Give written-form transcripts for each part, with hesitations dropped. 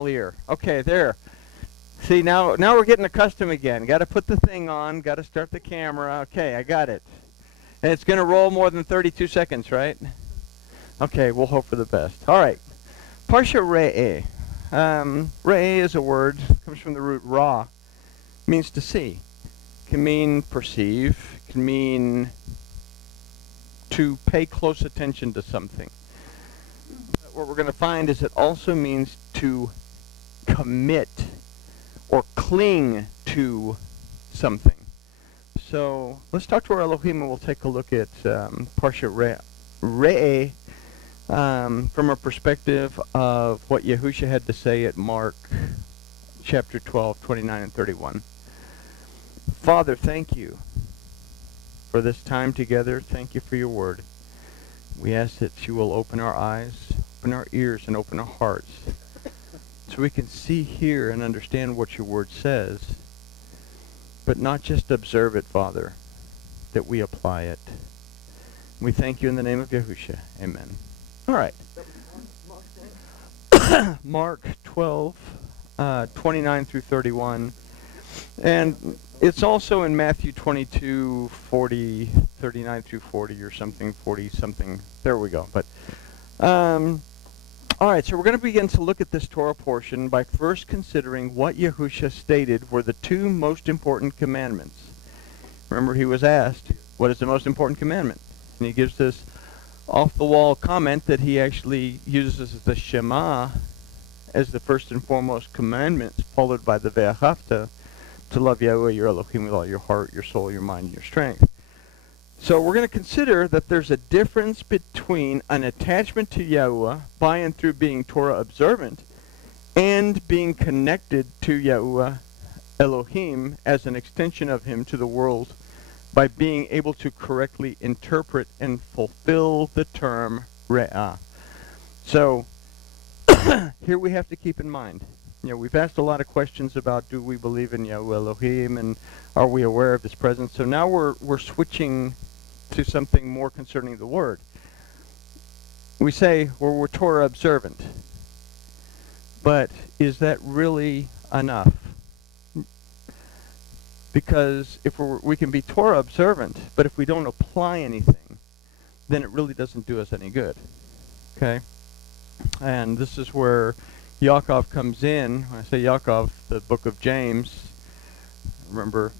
Clear. Okay, there. See, now we're getting accustomed again. Got to put the thing on. Got to start the camera. Okay, I got it. And it's going to roll more than 32 seconds, right? Okay, we'll hope for the best. All right. Parsha Re'eh. Re'eh is a word. Comes from the root ra. Means to see. Can mean perceive. Can mean to pay close attention to something. But what we're going to find is it also means to commit or cling to something. So let's talk to our Elohim and we'll take a look at Parsha Re'eh from a perspective of what Yahusha had to say at Mark chapter 12, 29 and 31. Father, thank you for this time together. Thank you for your word. We ask that you will open our eyes, open our ears, and open our hearts so we can see, hear, and understand what your word says, but not just observe it, Father, that we apply it. We thank you in the name of Yahusha. Amen. All right. Mark 12, 29 through 31. And it's also in Matthew 22, 40, 39 through 40 or something, 40 something. There we go. But all right, so we're going to begin to look at this Torah portion by first considering what Yahusha stated were the two most important commandments. Remember, he was asked, what is the most important commandment? And he gives this off-the-wall comment that he actually uses as the Shema as the first and foremost commandments, followed by the Ve'ahavta, to love Yahweh your Elohim with all your heart, your soul, your mind, and your strength. So we're going to consider that there's a difference between an attachment to Yahuwah by and through being Torah observant and being connected to Yahuwah Elohim as an extension of him to the world by being able to correctly interpret and fulfill the term Re'ah. So here we have to keep in mind, we've asked a lot of questions about do we believe in Yahuwah Elohim and are we aware of his presence. So now we're switching to something more concerning the word. We say we're Torah observant, but is that really enough? Because if we can be Torah observant, but if we don't apply anything, then it really doesn't do us any good. Okay? And this is where Yaakov comes in. When I say Yaakov, the book of James. Remember,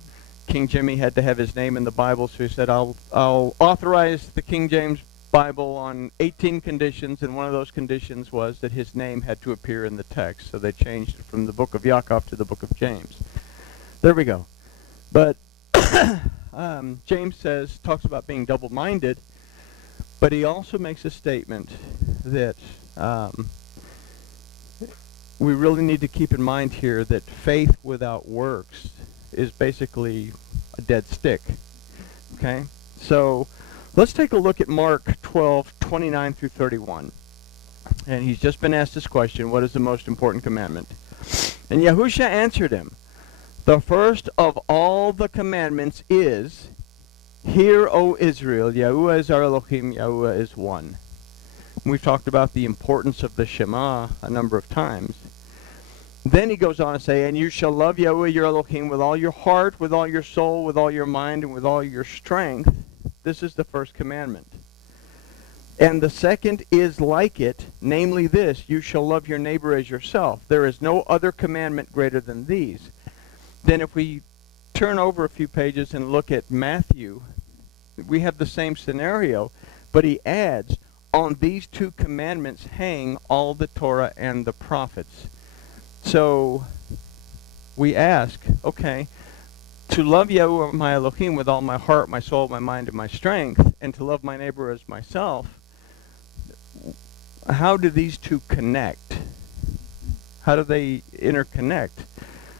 King Jimmy had to have his name in the Bible, so he said, I'll authorize the King James Bible on 18 conditions, and one of those conditions was that his name had to appear in the text. So they changed it from the book of Yaakov to the book of James. There we go. But James talks about being double-minded, but he also makes a statement that we really need to keep in mind here that faith without works is basically a dead stick. Okay? So let's take a look at Mark 12, 29 through 31. And he's just been asked this question, what is the most important commandment? And Yahusha answered him, the first of all the commandments is, hear, O Israel, Yahuwah is our Elohim, Yahuwah is one. We've talked about the importance of the Shema a number of times. Then he goes on to say, and you shall love Yahweh your Elohim with all your heart, with all your soul, with all your mind, and with all your strength. This is the first commandment. And the second is like it, namely this, you shall love your neighbor as yourself. There is no other commandment greater than these. Then if we turn over a few pages and look at Matthew, we have the same scenario, but he adds, on these two commandments hang all the Torah and the prophets. So we ask, okay, to love Yahuwah my Elohim with all my heart, my soul, my mind, and my strength, and to love my neighbor as myself, how do these two connect? How do they interconnect?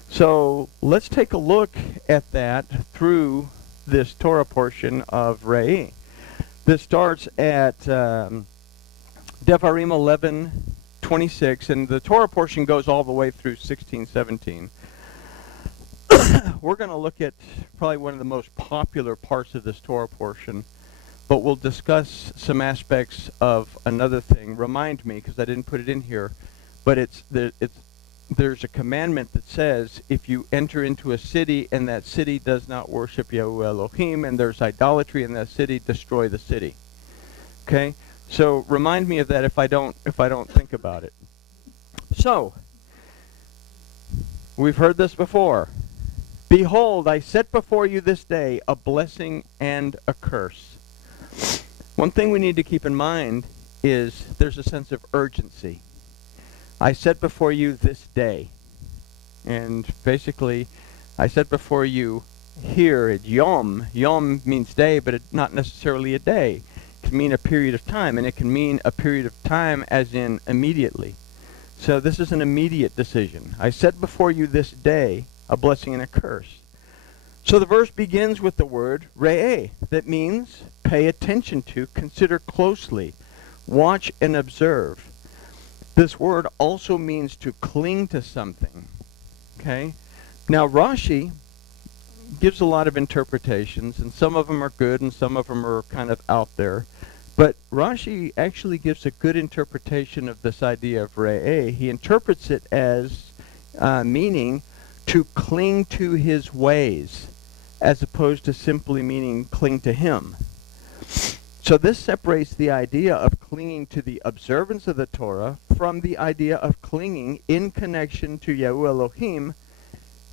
So let's take a look at that through this Torah portion of Re'eh. This starts at Devarim 11:26, and the Torah portion goes all the way through 16:17. We're going to look at probably one of the most popular parts of this Torah portion, but we'll discuss some aspects of another thing. Remind me, because I didn't put it in here, but it's there's a commandment that says if you enter into a city and that city does not worship Yahuwah Elohim and there's idolatry in that city, destroy the city. Okay? So remind me of that if I don't think about it. So, we've heard this before. Behold, I set before you this day a blessing and a curse. One thing we need to keep in mind is there's a sense of urgency. I set before you this day. And basically, I set before you here at Yom. Yom means day, but it's not necessarily a day. It can mean a period of time, and it can mean a period of time as in immediately. So this is an immediate decision. I set before you this day a blessing and a curse. So the verse begins with the word re'eh. That means pay attention to, consider closely, watch and observe. This word also means to cling to something. Okay? Now Rashi gives a lot of interpretations, and some of them are good and some of them are kind of out there. But Rashi actually gives a good interpretation of this idea of re'eh. He interprets it as meaning to cling to his ways, as opposed to simply meaning cling to him. So this separates the idea of clinging to the observance of the Torah from the idea of clinging in connection to Yahuwah Elohim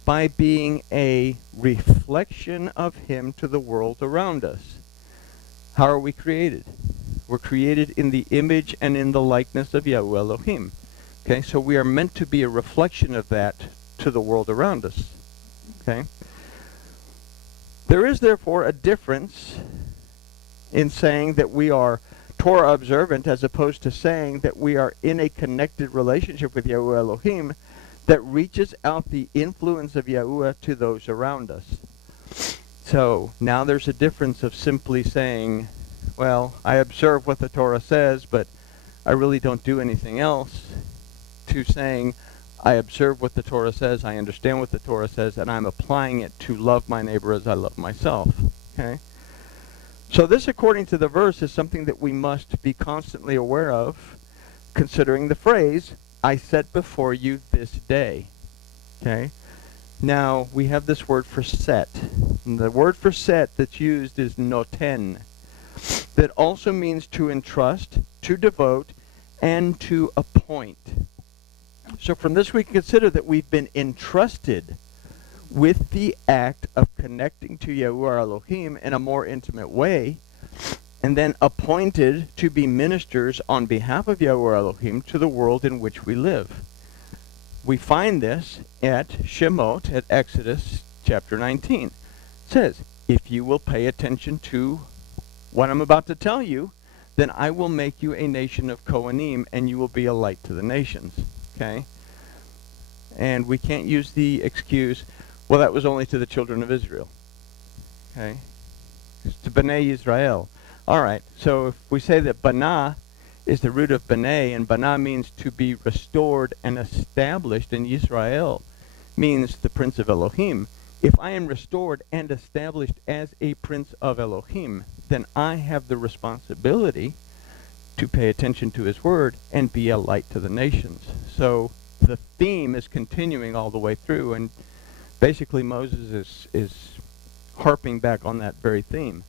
by being a reflection of him to the world around us. How are we created? We're created in the image and in the likeness of Yahuwah Elohim. Okay, so we are meant to be a reflection of that to the world around us. Okay? There is therefore a difference in saying that we are Torah observant as opposed to saying that we are in a connected relationship with Yahuwah Elohim that reaches out the influence of Yahuwah to those around us. So now there's a difference of simply saying, well, I observe what the Torah says, but I really don't do anything else, to saying, I observe what the Torah says, I understand what the Torah says, and I'm applying it to love my neighbor as I love myself. Okay? So this, according to the verse, is something that we must be constantly aware of, considering the phrase, I set before you this day. Okay? Now, we have this word for set. And the word for set that's used is noten. That also means to entrust, to devote, and to appoint. So from this we can consider that we've been entrusted with the act of connecting to Yahuwah Elohim in a more intimate way, and then appointed to be ministers on behalf of Yahuwah Elohim to the world in which we live. We find this at Shemot, at Exodus chapter 19. It says, if you will pay attention to what I'm about to tell you, then I will make you a nation of Kohanim, and you will be a light to the nations. Okay? And we can't use the excuse, well, that was only to the children of Israel. Okay? It's to Bnei Israel. All right, so if we say that Bana is the root of Bnei, and Bana means to be restored and established, and Israel means the prince of Elohim, if I am restored and established as a prince of Elohim, then I have the responsibility to pay attention to his word and be a light to the nations. So the theme is continuing all the way through, and basically Moses is harping back on that very theme.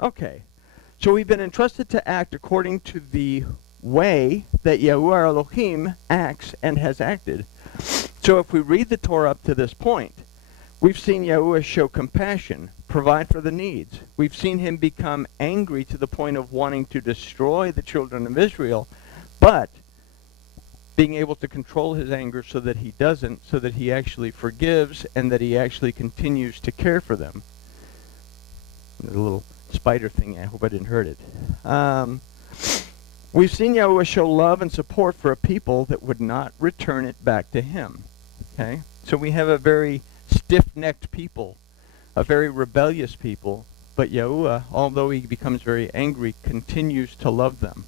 Okay, so we've been entrusted to act according to the way that Yahuwah Elohim acts and has acted. So if we read the Torah up to this point, we've seen Yahuwah show compassion, provide for the needs. We've seen him become angry to the point of wanting to destroy the children of Israel, but being able to control his anger so that he doesn't, so that he actually forgives and that he actually continues to care for them. There's a little spider thing. I hope I didn't hurt it. We've seen Yahuwah show love and support for a people that would not return it back to him. Okay? So we have a very stiff-necked people, a very rebellious people, but Yahuwah, although he becomes very angry, continues to love them.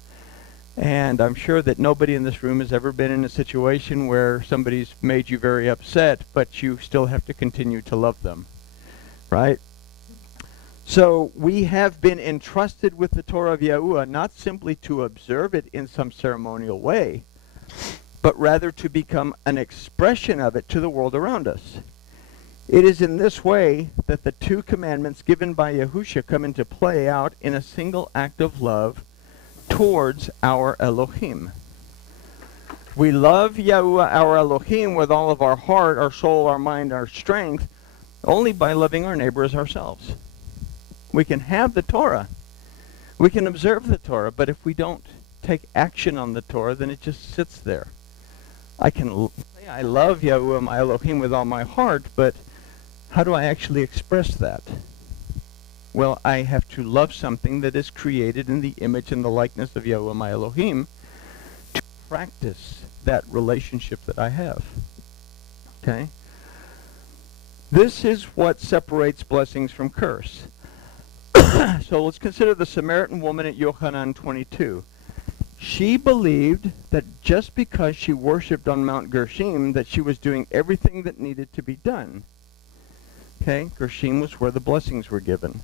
And I'm sure that nobody in this room has ever been in a situation where somebody's made you very upset, but you still have to continue to love them. Right? So we have been entrusted with the Torah of Yahuwah not simply to observe it in some ceremonial way, but rather to become an expression of it to the world around us. It is in this way that the two commandments given by Yahusha come into play out in a single act of love towards our Elohim. We love Yahuwah, our Elohim, with all of our heart, our soul, our mind, our strength, only by loving our neighbor as ourselves. We can have the Torah. We can observe the Torah, but if we don't take action on the Torah, then it just sits there. I can say I love Yahuwah, my Elohim, with all my heart, but how do I actually express that? Well, I have to love something that is created in the image and the likeness of Yahuwah, my Elohim, to practice that relationship that I have. Okay? This is what separates blessings from curse. So let's consider the Samaritan woman at Yochanan 22. She believed that just because she worshipped on Mount Gershom, that she was doing everything that needed to be done. Okay? Gershom was where the blessings were given.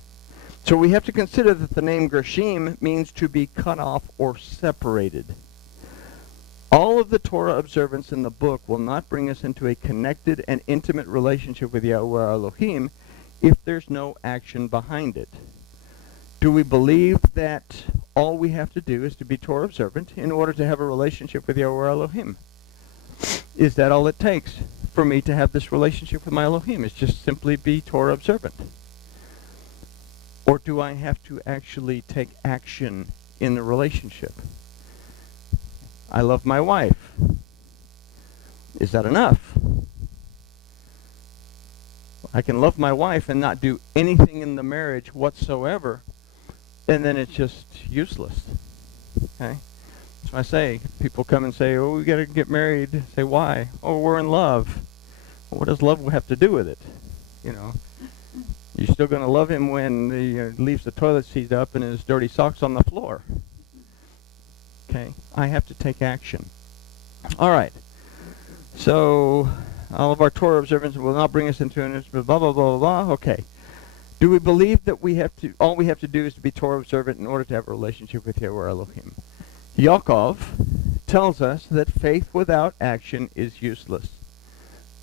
So we have to consider that the name Gershom means to be cut off or separated. All of the Torah observance in the book will not bring us into a connected and intimate relationship with Yahuwah our Elohim if there's no action behind it. Do we believe that all we have to do is to be Torah observant in order to have a relationship with Yahuwah our Elohim? Is that all it takes for me to have this relationship with my Elohim? Is just simply be Torah observant? Or do I have to actually take action in the relationship? I love my wife. Is that enough? I can love my wife and not do anything in the marriage whatsoever, and then it's just useless. Okay? So I say, people come and say, oh, we got to get married. I say, why? Oh, we're in love. Well, what does love have to do with it? You know, you're still going to love him when he leaves the toilet seat up and his dirty socks on the floor. Okay? I have to take action. All right. So all of our Torah observance will not bring us into an blah, blah, blah, blah, blah. Okay. Do we believe that all we have to do is to be Torah observant in order to have a relationship with Yahuwah Elohim? Yaakov tells us that faith without action is useless.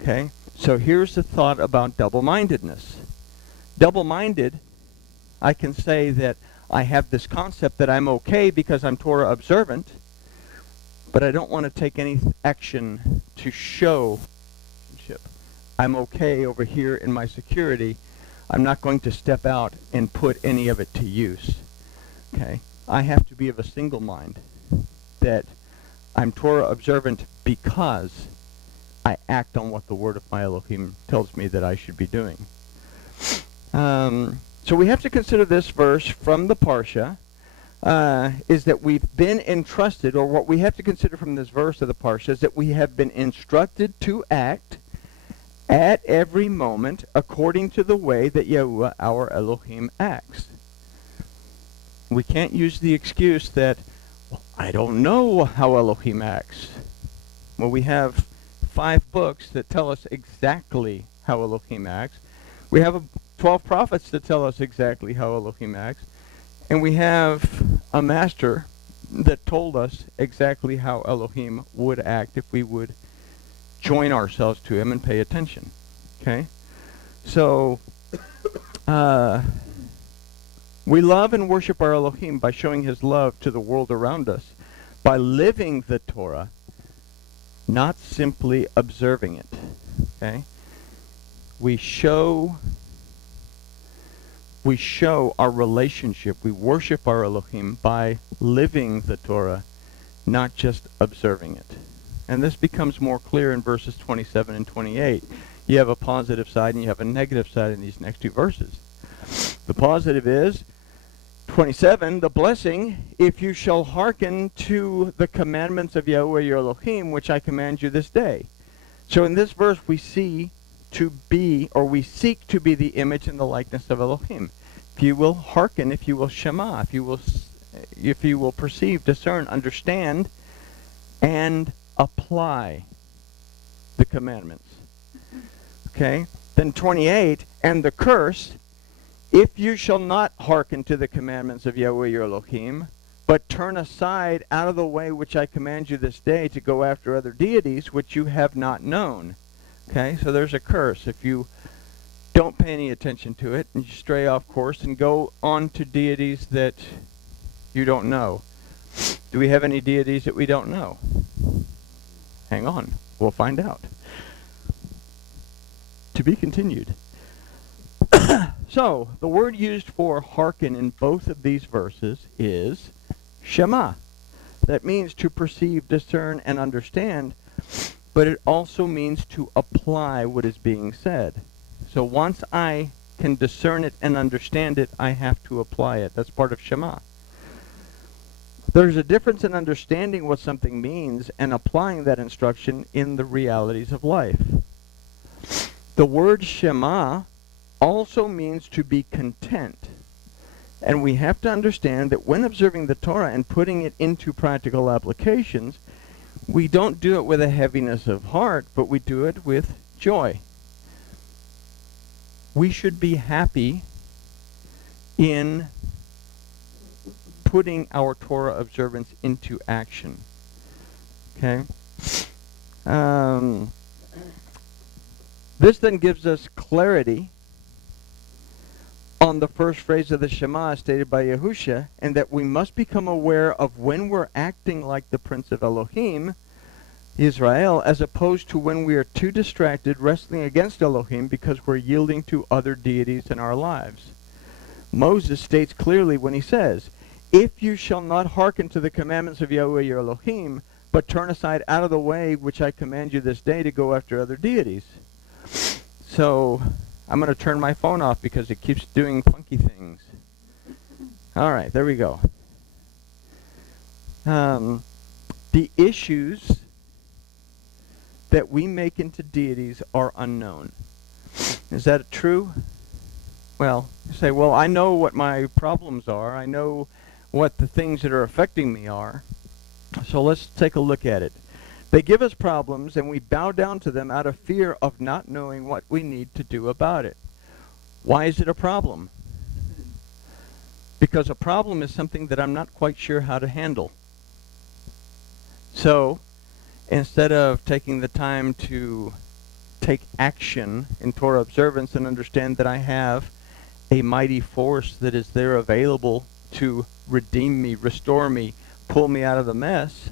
Okay? So here's the thought about double-mindedness. Double-minded, I can say that I have this concept that I'm okay because I'm Torah observant, but I don't want to take any action to show I'm okay over here in my security. I'm not going to step out and put any of it to use. Okay? I have to be of a single mind that I'm Torah observant because I act on what the word of my Elohim tells me that I should be doing. So we have to consider this verse from the Parsha, is that we've been entrusted, or what we have to consider from this verse of the Parsha is that we have been instructed to act at every moment according to the way that Yahuwah our Elohim acts. We can't use the excuse that, well, I don't know how Elohim acts. Well, we have 5 books that tell us exactly how Elohim acts. We have 12 prophets that tell us exactly how Elohim acts. And we have a master that told us exactly how Elohim would act if we would join ourselves to him and pay attention. Okay? So, we love and worship our Elohim by showing his love to the world around us, by living the Torah, not simply observing it. Okay? We show our relationship. We worship our Elohim by living the Torah, not just observing it. And this becomes more clear in verses 27 and 28. You have a positive side and you have a negative side in these next 2 verses. The positive is, 27, the blessing, if you shall hearken to the commandments of Yahuwah your Elohim, which I command you this day. So in this verse we seek to be the image and the likeness of Elohim. If you will hearken, if you will shema, if you will perceive, discern, understand, and apply the commandments. Okay? Then 28, and the curse, if you shall not hearken to the commandments of Yahuwah your Elohim, but turn aside out of the way which I command you this day to go after other deities which you have not known. Okay, so there's a curse. If you don't pay any attention to it and you stray off course and go on to deities that you don't know. Do we have any deities that we don't know? Hang on, we'll find out. To be continued. So, the word used for hearken in both of these verses is Shema. That means to perceive, discern, and understand, but it also means to apply what is being said. So once I can discern it and understand it, I have to apply it. That's part of Shema. There's a difference in understanding what something means and applying that instruction in the realities of life. The word Shema also means to be content. And we have to understand that when observing the Torah and putting it into practical applications, we don't do it with a heaviness of heart, but we do it with joy. We should be happy in putting our Torah observance into action. Okay? This then gives us clarity on the first phrase of the Shema stated by Yahusha, and that we must become aware of when we're acting like the Prince of Elohim, Israel, as opposed to when we are too distracted wrestling against Elohim because we're yielding to other deities in our lives. Moses states clearly when he says, "If you shall not hearken to the commandments of Yahweh your Elohim, but turn aside out of the way which I command you this day to go after other deities." So I'm going to turn my phone off because it keeps doing funky things. All right, there we go. The issues that we make into deities are unknown. Is that true? Well, you say, well, I know what my problems are. I know what the things that are affecting me are. So let's take a look at it. They give us problems, and we bow down to them out of fear of not knowing what we need to do about it. Why is it a problem? Because a problem is something that I'm not quite sure how to handle. So, instead of taking the time to take action in Torah observance and understand that I have a mighty force that is there available to redeem me, restore me, pull me out of the mess,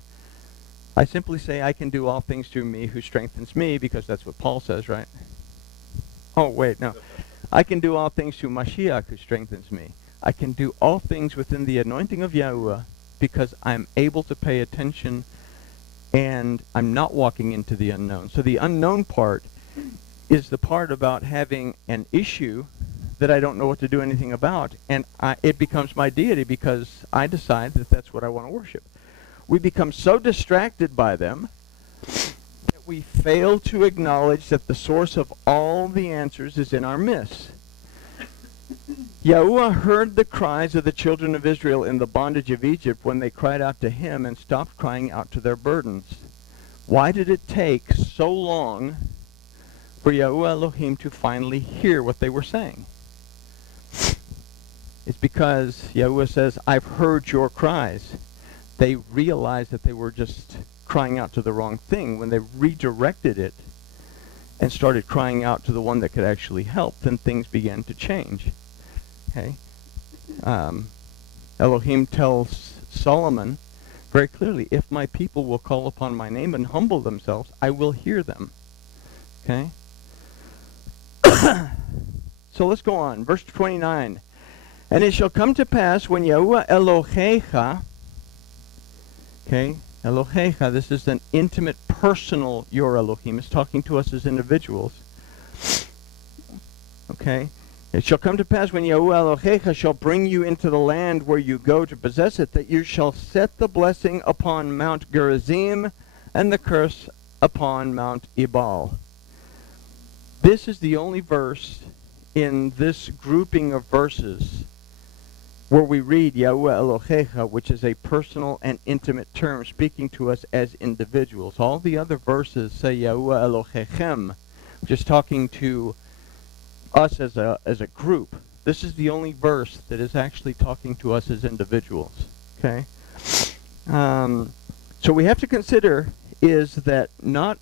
I simply say I can do all things through me who strengthens me, because that's what Paul says, right? Oh, wait, no. I can do all things through Mashiach who strengthens me. I can do all things within the anointing of Yahuwah because I'm able to pay attention and I'm not walking into the unknown. So the unknown part is the part about having an issue that I don't know what to do anything about, and it becomes my deity because I decide that that's what I want to worship. We become so distracted by them that we fail to acknowledge that the source of all the answers is in our midst. Yahuwah heard the cries of the children of Israel in the bondage of Egypt when they cried out to him and stopped crying out to their burdens. Why did it take so long for Yahuwah Elohim to finally hear what they were saying? It's because Yahuwah says, I've heard your cries. They realized that they were just crying out to the wrong thing. When they redirected it and started crying out to the one that could actually help, then things began to change. Okay? Elohim tells Solomon very clearly, if my people will call upon my name and humble themselves, I will hear them. Okay? So let's go on. Verse 29. And it shall come to pass when Yahuwah Elohecha, okay, Elohecha, this is an intimate, personal your Elohim. It's talking to us as individuals. Okay? It shall come to pass when Yahuwah Elohecha shall bring you into the land where you go to possess it, that you shall set the blessing upon Mount Gerizim and the curse upon Mount Ebal. This is the only verse in this grouping of verses where we read Yahuwah Elohecha, which is a personal and intimate term speaking to us as individuals. All the other verses say Yahuwah Elohechem, just talking to us as a group. This is the only verse that is actually talking to us as individuals. Okay? So we have to consider is that not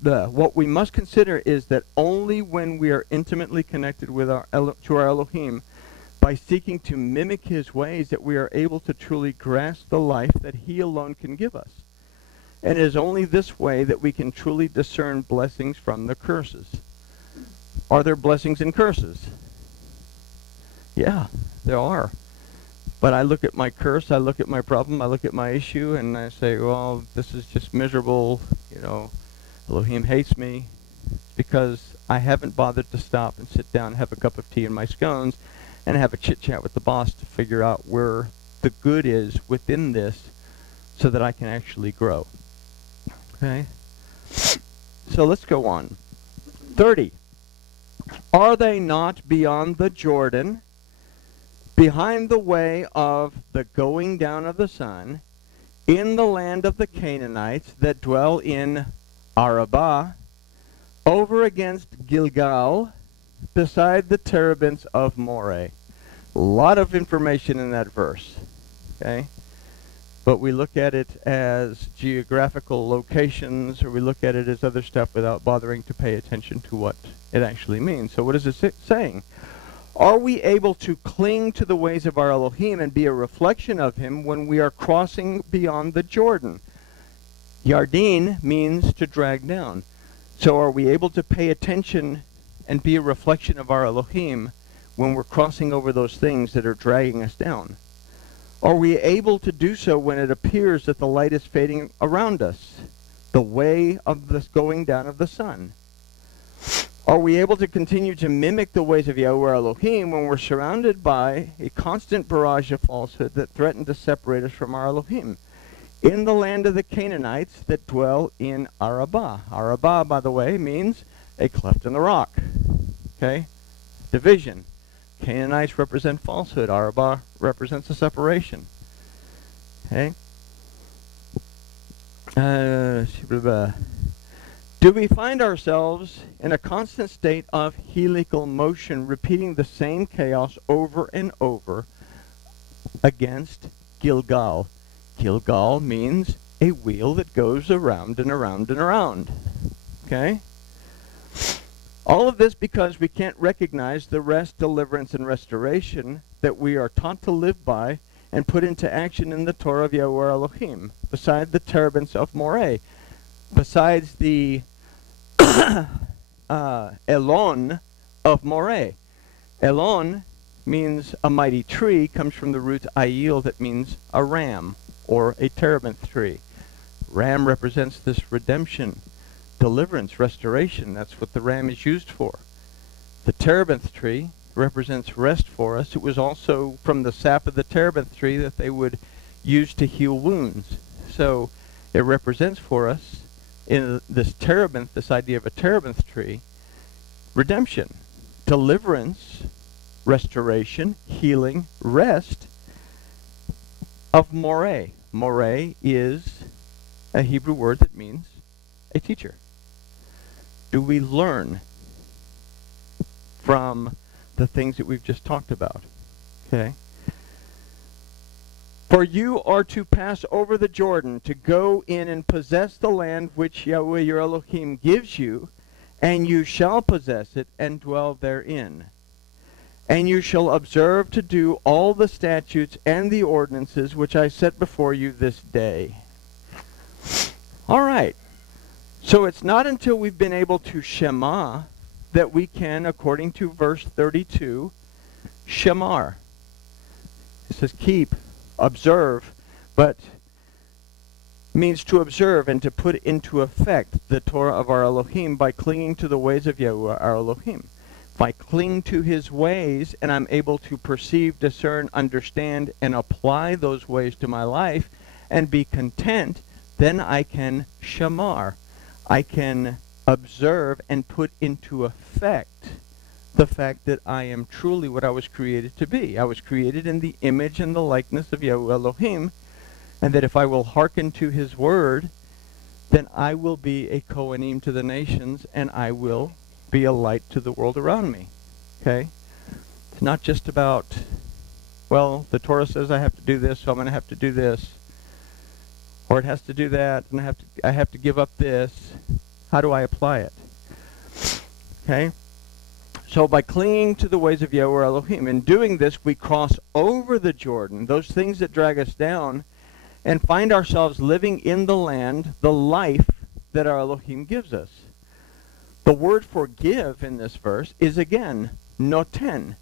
what we must consider is that only when we are intimately connected with to our Elohim, by seeking to mimic his ways, that we are able to truly grasp the life that he alone can give us. And it is only this way that we can truly discern blessings from the curses. Are there blessings and curses? Yeah, there are. But I look at my curse, I look at my problem, I look at my issue, and I say, well, this is just miserable, you know, Elohim hates me, because I haven't bothered to stop and sit down and have a cup of tea and my scones and have a chit-chat with the boss to figure out where the good is within this so that I can actually grow. Okay? So let's go on. 30. Are they not beyond the Jordan, behind the way of the going down of the sun, in the land of the Canaanites that dwell in Arabah, over against Gilgal, beside the terebinths of Moreh? A lot of information in that verse. Okay? But we look at it as geographical locations, or we look at it as other stuff without bothering to pay attention to what it actually means. So what is it saying? Are we able to cling to the ways of our Elohim and be a reflection of him when we are crossing beyond the Jordan? Yardin means to drag down. So are we able to pay attention and be a reflection of our Elohim when we're crossing over those things that are dragging us down? Are we able to do so when it appears that the light is fading around us, the way of the going down of the sun? Are we able to continue to mimic the ways of Yahweh Elohim when we're surrounded by a constant barrage of falsehood that threaten to separate us from our Elohim? In the land of the Canaanites that dwell in Arabah. Arabah, by the way, means a cleft in the rock. Okay? Division. Canaanites represent falsehood. Arabah represents a separation. Okay? Do we find ourselves in a constant state of helical motion, repeating the same chaos over and over against Gilgal? Gilgal means a wheel that goes around and around and around. Okay? All of this because we can't recognize the rest, deliverance, and restoration that we are taught to live by and put into action in the Torah of Yahweh Elohim, beside the terebinths of Moreh, besides the Elon of Moreh. Elon means a mighty tree, comes from the root ayil that means a ram or a terebinth tree. Ram represents this redemption, deliverance, restoration. That's what the ram is used for. The terebinth tree represents rest for us. It was also from the sap of the terebinth tree that they would use to heal wounds. So it represents for us in this terebinth, this idea of a terebinth tree, redemption, deliverance, restoration, healing, rest of Moreh. Moreh is a Hebrew word that means a teacher. Do we learn from the things that we've just talked about? Okay. For you are to pass over the Jordan, to go in and possess the land which Yahweh your Elohim gives you, and you shall possess it and dwell therein. And you shall observe to do all the statutes and the ordinances which I set before you this day. All right. So it's not until we've been able to Shema that we can, according to verse 32, Shemar. It says keep, observe, but means to observe and to put into effect the Torah of our Elohim by clinging to the ways of Yahweh our Elohim. If I cling to his ways and I'm able to perceive, discern, understand, and apply those ways to my life and be content, then I can Shamar. I can observe and put into effect the fact that I am truly what I was created to be. I was created in the image and the likeness of Yahweh Elohim, and that if I will hearken to his word, then I will be a Kohanim to the nations, and I will be a light to the world around me. Okay? It's not just about, well, the Torah says I have to do this, so I'm going to have to do this. Or it has to do that, and I have to give up this. How do I apply it? Okay? So by clinging to the ways of Yahweh Elohim, in doing this, we cross over the Jordan, those things that drag us down, and find ourselves living in the land, the life that our Elohim gives us. The word forgive in this verse is again, noten,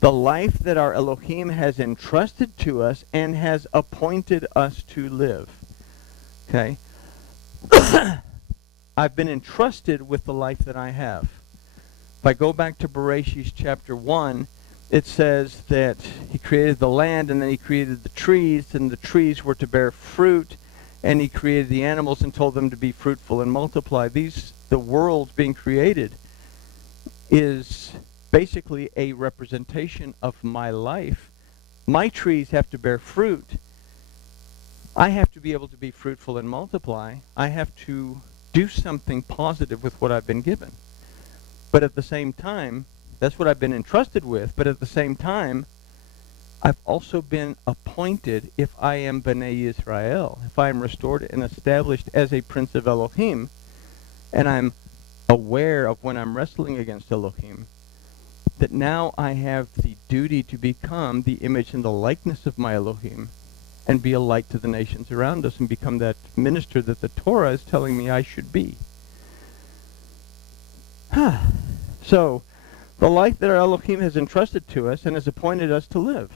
the life that our Elohim has entrusted to us and has appointed us to live. Okay? I've been entrusted with the life that I have. If I go back to Bereshit chapter 1, it says that he created the land, and then he created the trees, and the trees were to bear fruit, and he created the animals and told them to be fruitful and multiply. The world being created is basically a representation of my life. My trees have to bear fruit. I have to be able to be fruitful and multiply. I have to do something positive with what I've been given. But at the same time, that's what I've been entrusted with, but at the same time, I've also been appointed, if I am B'nai Yisrael, if I am restored and established as a prince of Elohim, and I'm aware of when I'm wrestling against Elohim, that now I have the duty to become the image and the likeness of my Elohim, and be a light to the nations around us, and become that minister that the Torah is telling me I should be. So, the life that our Elohim has entrusted to us and has appointed us to live.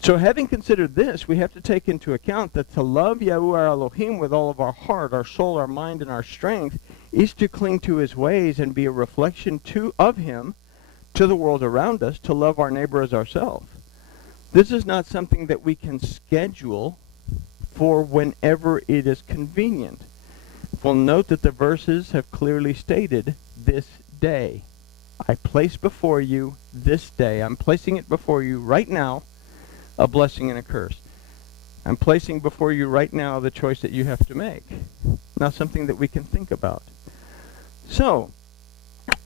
So having considered this, we have to take into account that to love Yahweh our Elohim with all of our heart, our soul, our mind, and our strength is to cling to his ways and be a reflection of him to the world around us, to love our neighbor as ourselves. This is not something that we can schedule for whenever it is convenient. We'll note that the verses have clearly stated this day. I place before you this day. I'm placing it before you right now, a blessing and a curse. I'm placing before you right now the choice that you have to make. Now something that we can think about. So,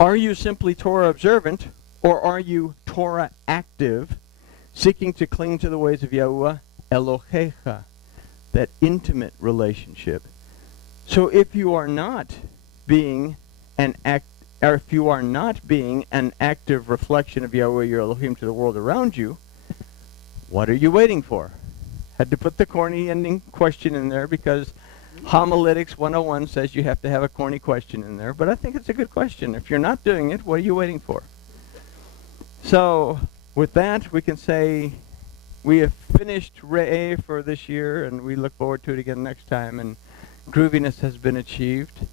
are you simply Torah observant, or are you Torah active, seeking to cling to the ways of Yahuwah Elohecha, that intimate relationship? So if you are not being an active reflection of Yahweh your Elohim to the world around you, what are you waiting for? Had to put the corny ending question in there because Homiletics 101 says you have to have a corny question in there, but I think it's a good question. If you're not doing it, what are you waiting for? So with that, we can say we have finished Re'eh for this year, and we look forward to it again next time, and grooviness has been achieved.